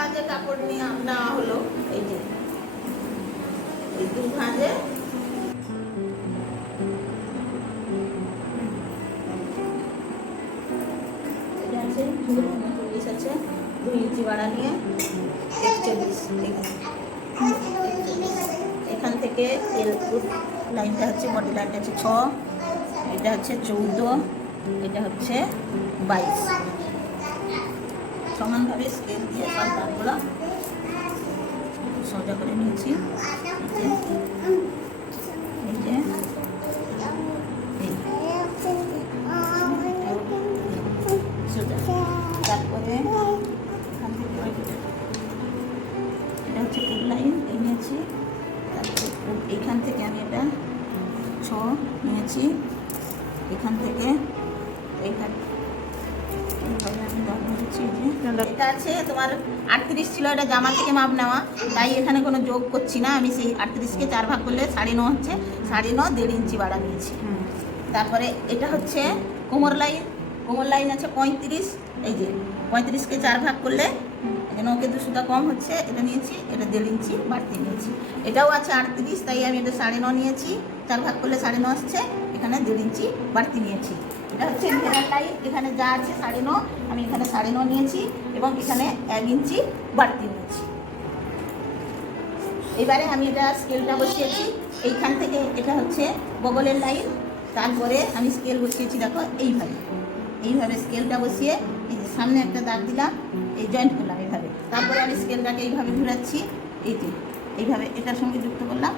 ভাঁজে কাপড় নিয়ে নেওয়া হলো। এই যে এই 2 ভাঁজে এটা আছে 39 আছে, 2 ইঞ্চি বাড়া নিয়ে 41। এখান থেকে লাইনটা হচ্ছে, বডি লাইনটা হচ্ছে 6, এটা হচ্ছে 14, এটা হচ্ছে 22। সমানভাবে স্কেল দিয়ে সব দাগগুলো সোজা করে নিয়েছি। এই যে সোজা। তারপরে এখান থেকে এটা হচ্ছে ফুল লাইন এই নিয়েছি। তারপরে এইখান থেকে আমি এটা 6 নিয়েছি, এখান থেকে এইখানে এটা আছে তোমার 38 ছিল, এটা জামা থেকে মাপ নেওয়া, তাই এখানে কোনো যোগ করছি না। আমি সেই 38কে 4 ভাগ করলে 9.5 হচ্ছে, 9.5 1.5 ইঞ্চি বাড়া নিয়েছি। তারপরে এটা হচ্ছে কোমর লাইন, কোমর লাইন আছে 35। এই যে 35কে 4 ভাগ করলে নৌকে 2 সুতা কম হচ্ছে, এটা নিয়েছি, এটা 1.5 ইঞ্চি বাড়তি নিয়েছি। এটাও আছে 38, তাই আমি এটা 9.5 নিয়েছি, 4 ভাগ করলে 9.5 আসছে, এখানে 1.5 ইঞ্চি বাড়তি নিয়েছি। এটা হচ্ছে ঘেরার লাইন, এখানে যা আছে 9.5, আমি এখানে 9.5 নিয়েছি এবং এখানে 1 ইঞ্চি বাড়তি নিয়েছি। এবারে আমি এটা স্কেলটা বসিয়েছি, এইখান থেকে এটা হচ্ছে বগলের লাইন। তারপরে আমি স্কেল বসিয়েছি, দেখো এইভাবে স্কেলটা বসিয়ে এই যে সামনে একটা দাগ দিলাম, এই জয়েন্ট করলাম এইভাবে। তারপরে আমি স্কেলটাকে এইভাবে ঘুরাচ্ছি, এই যে এইভাবে এটার সঙ্গে যুক্ত করলাম,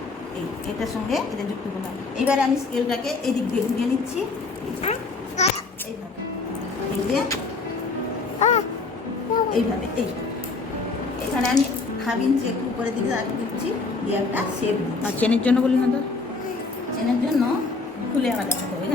এটার সঙ্গে এটা যুক্ত করলাম। এইবারে আমি স্কেলটাকে এই দিক দিয়ে ঘুরিয়ে নিচ্ছি, এইভাবে, এই যে এইভাবে। এখানে আমি 1/2 ইঞ্চি একটু উপরের দিকে দিচ্ছি, দিয়ে একটা শেপ দিচ্ছি। আর চেনের জন্য বলি না তো, চেনের জন্য খুলে আমার দেখাতে হবে।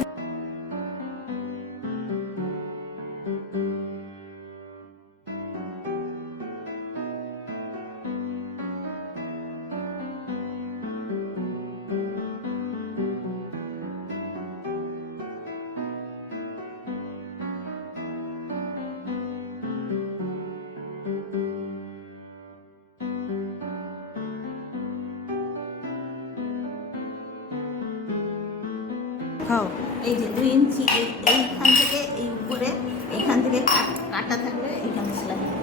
এই যে 2 ইঞ্চি এইখান থেকে এই উপরে, এইখান থেকে কাটা থাকবে, এইখানে সেলাই হবে।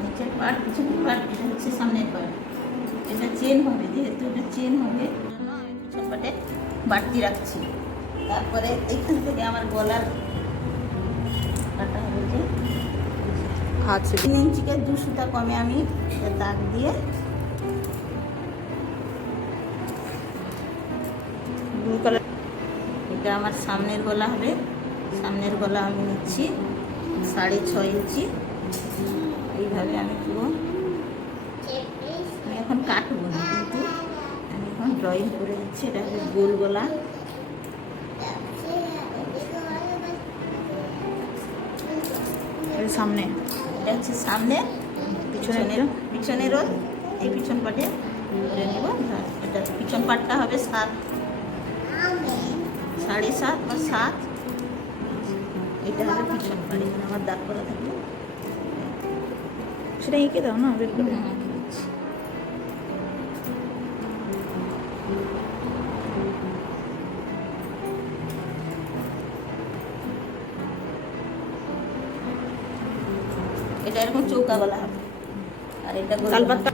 নিচের পার্ট, পিছনের পার্ট, এটা হচ্ছে সামনের পার্ট। এটা চেন হবে, যেহেতু এটা চেন হবে জন্য আমি পিছন পাটে বাড়তি রাখছি। তারপরে এইখান থেকে আমার গলার কাটা হবে, যে 3 ইঞ্চিকে 2 সুতা কমে আমি দাগ দিয়ে ব্লু কালার। এটা আমার সামনের গলা হবে, সামনের গলা আমি নিচ্ছি 6.5 ইঞ্চি। এইভাবে আমি পুরো, আমি এখন কাটবো না, কিন্তু আমি এখন ড্রয়িং করে দিচ্ছি। এটা হচ্ছে গোল গলা, সামনে এটা হচ্ছে সামনে, পিছনেরও এই পিছন পাটে করে নেব। এটা পিছন পাটটা হবে 7, 7.5 বা 7। এটা হবে পিছন পাট, এখানে আমার দাগ করা থাকবে, সেটা এঁকে দাও না, বের করে। এটা এরকম চৌকা গলা হবে, আর এটা তালপাতটা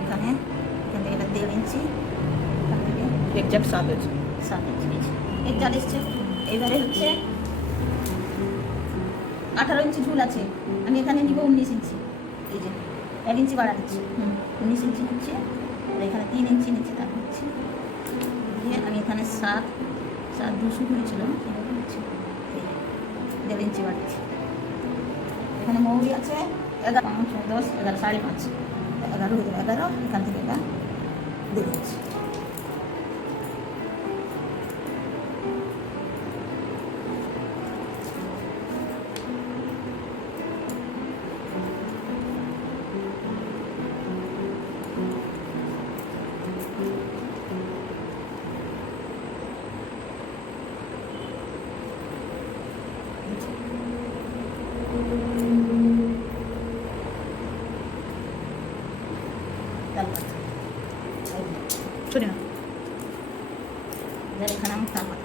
এখানে এটা 1.5 ইঞ্চি, এক্সাক্ট 7 আছে, 7 ইঞ্চি এক্সাক্ট এসছে। এবারে হচ্ছে 18 ইঞ্চি ঝুল আছে, আমি এখানে নিব 19 ইঞ্চি। এই যে 1 ইঞ্চি বাড়া দিচ্ছি, 19 ইঞ্চি নিচ্ছে, আর এখানে 3 ইঞ্চি নিচ্ছে, তার হচ্ছে দিয়ে আমি এখানে 7 200 হয়েছিল, কীভাবে হচ্ছে 1.5 ইঞ্চি বাড়াচ্ছি। এখানে মৌরি আছে 11, 5, 10, 11, 5.5, 11 হয়ে যাবে, 11 এখান থেকে এটা 1.5 ইঞ্চি। তারপর চলে না এখানে আমি তারপর